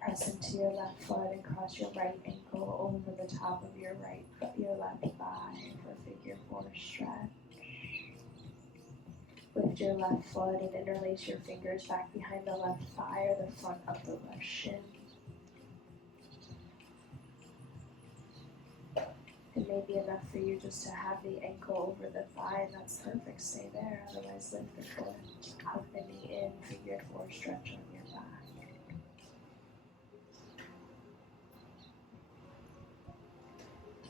Press into your left foot and cross your right ankle over the top of your left thigh for figure 4 stretch. Lift your left foot and interlace your fingers back behind the left thigh or the front of the left shin. It may be enough for you just to have the ankle over the thigh, and that's perfect. Stay there. Otherwise, lift the foot, hug the knee in, figure 4 stretch on your back.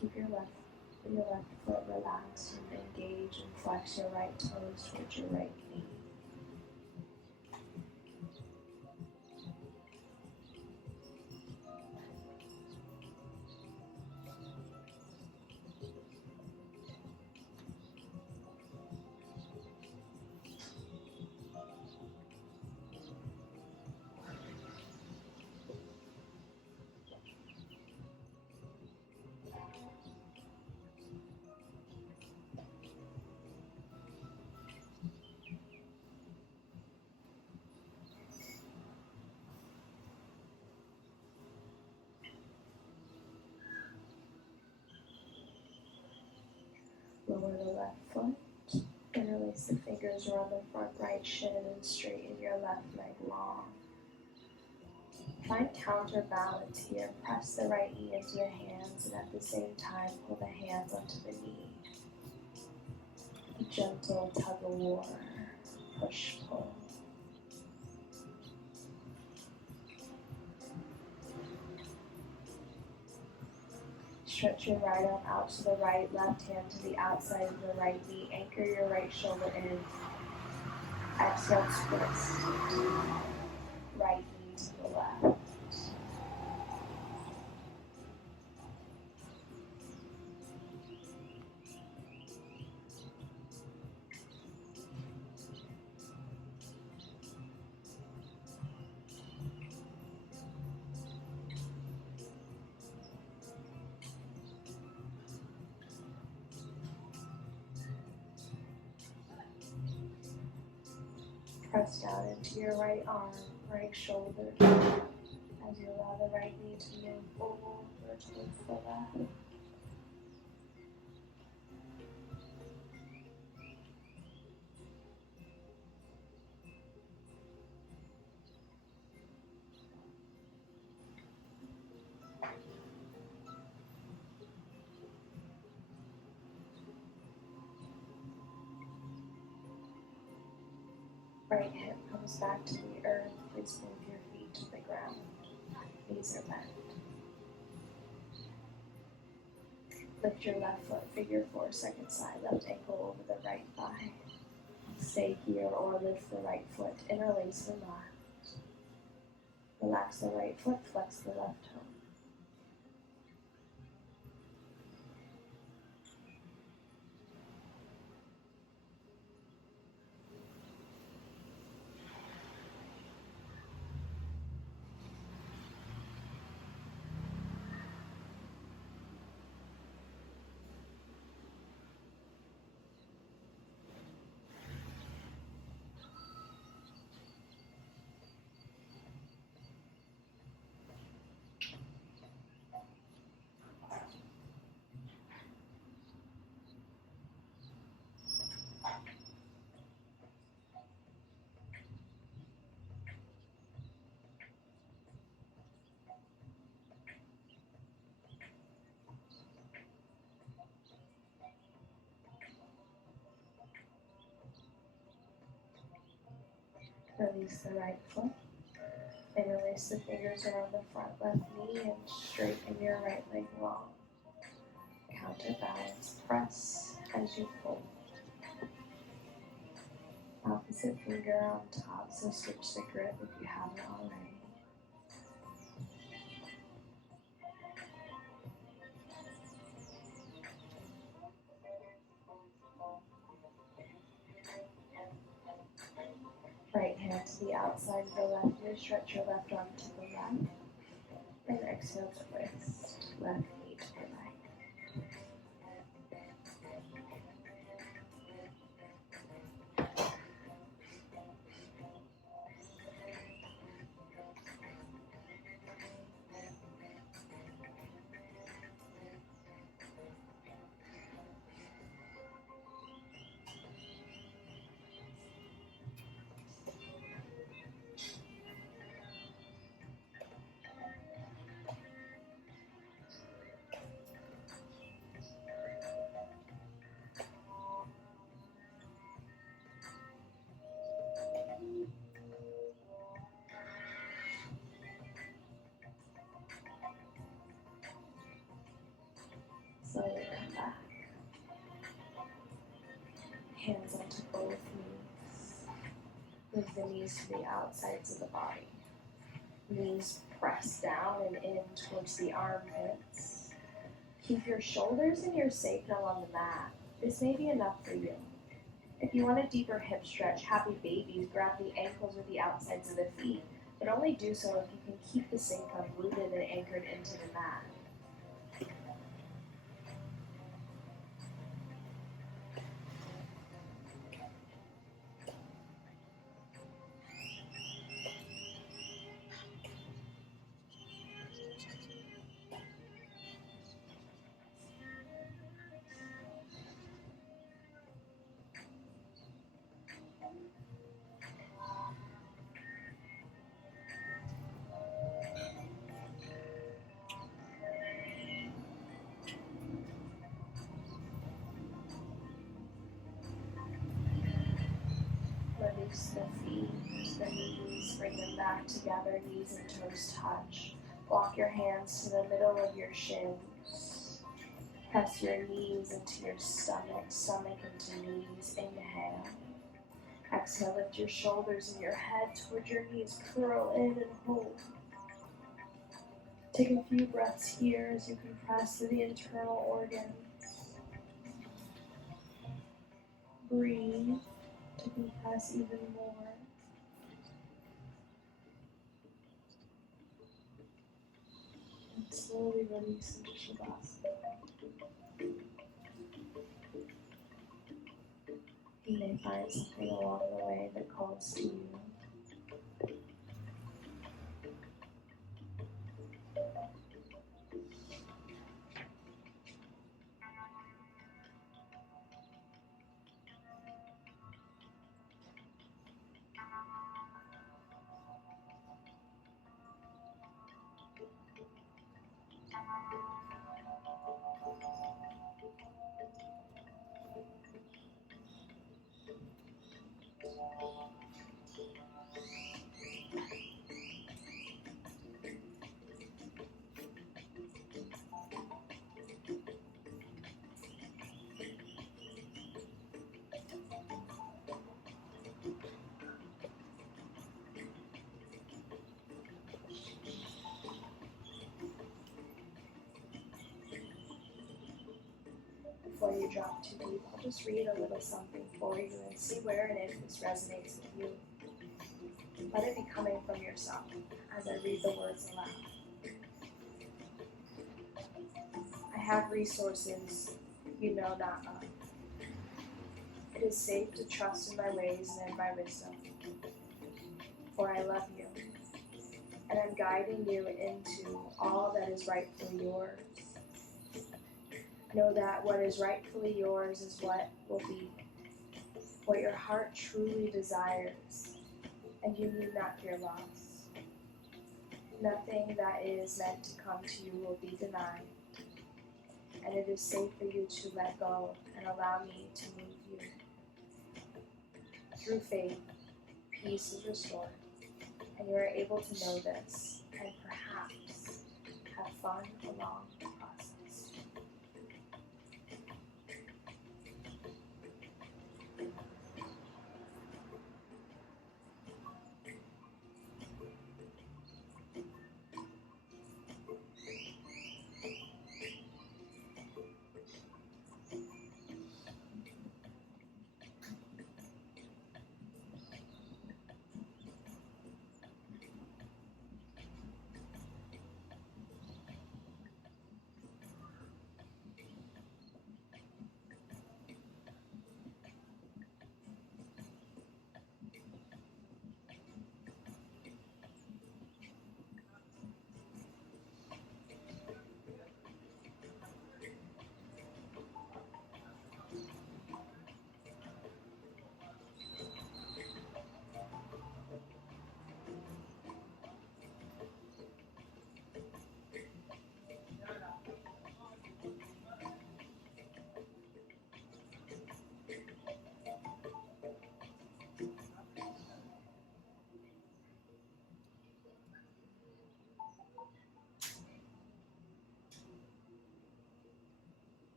Keep your left foot relaxed and engage, and flex your right toes towards your right knee. Lower the left foot. Interlace the fingers around the front right shin and straighten your left leg long. Find counterbalance here. Press the right knee into the hands and at the same time pull the hands onto the knee. A gentle tug of war. Push, pull. Stretch your right arm out to the right, left hand to the outside of the right knee. Anchor your right shoulder in. Exhale, twist. Right knee to the left. Press down into your right arm, right shoulder, as you allow the right knee to move over towards the left. Right hip comes back to the earth. Please move your feet to the ground. Knees are bent. Lift your left foot, figure four, second side, left ankle over the right thigh. Stay here or lift the right foot, interlace the left. Relax the right foot, flex the left toe. Release the right foot. Interlace the fingers around the front left knee and straighten your right leg long. Counterbalance. Press as you pull. Opposite finger on top, so switch the grip if you haven't already. Right hand to the outside of the left knee, stretch your left arm to the left, and exhale, twist. Left knee to the right. Slowly come back. Hands onto both knees. Move the knees to the outsides of the body. Knees press down and in towards the armpits. Keep your shoulders and your sacrum on the mat. This may be enough for you. If you want a deeper hip stretch, happy babies, grab the ankles or the outsides of the feet, but only do so if you can keep the sacrum rooted and anchored into the mat. toes, the feet, the knees, bring them back together, knees and toes touch. Walk your hands to the middle of your shins. Press your knees into your stomach, stomach into knees. Inhale. Exhale, lift your shoulders and your head towards your knees. Curl in and hold. Take a few breaths here as you compress through the internal organs. Breathe to compress even more. And slowly release into Shavasana. You may find something along the way that calls to you. Before you drop too deep, I'll just read a little something for you and see where and if this resonates with you. Let it be coming from yourself as I read the words aloud. I have resources you know not of. It is safe to trust in my ways and in my wisdom, for I love you, and I'm guiding you into all that is rightfully yours. Know that what is rightfully yours is what will be, what your heart truly desires, and you need not fear loss. Nothing that is meant to come to you will be denied, and it is safe for you to let go and allow me to move you. Through faith, peace is restored, and you are able to know this, and perhaps have fun along the process.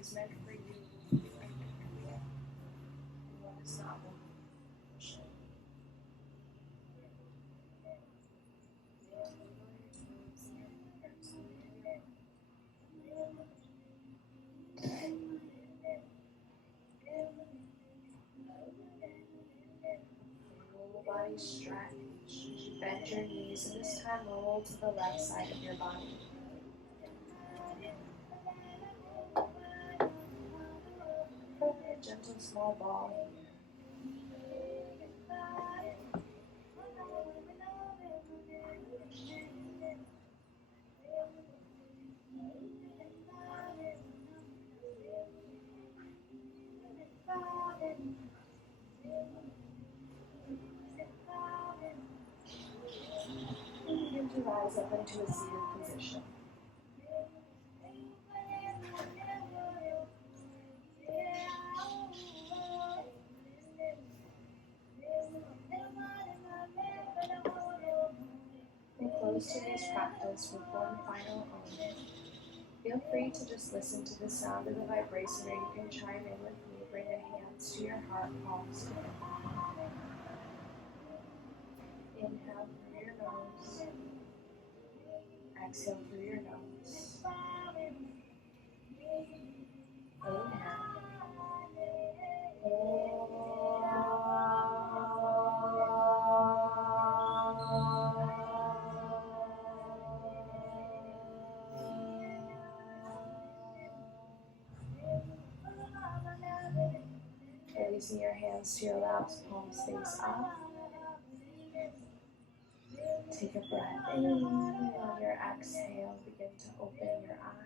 Is meant for you, what is not beneficial. Full body stretch. Bend your knees, and this time roll to the left side of your body. A gentle small ball. Begin to rise up into a seated position. We'll close today's practice with one final element. Feel free to just listen to the sound of the vibration, or you can chime in with me. Bring the hands to your heart, palms together. Inhale through your nose. Exhale through your nose. Inhale. Releasing your hands to your laps, palms face up. Take a breath in, and on your exhale, begin to open your eyes.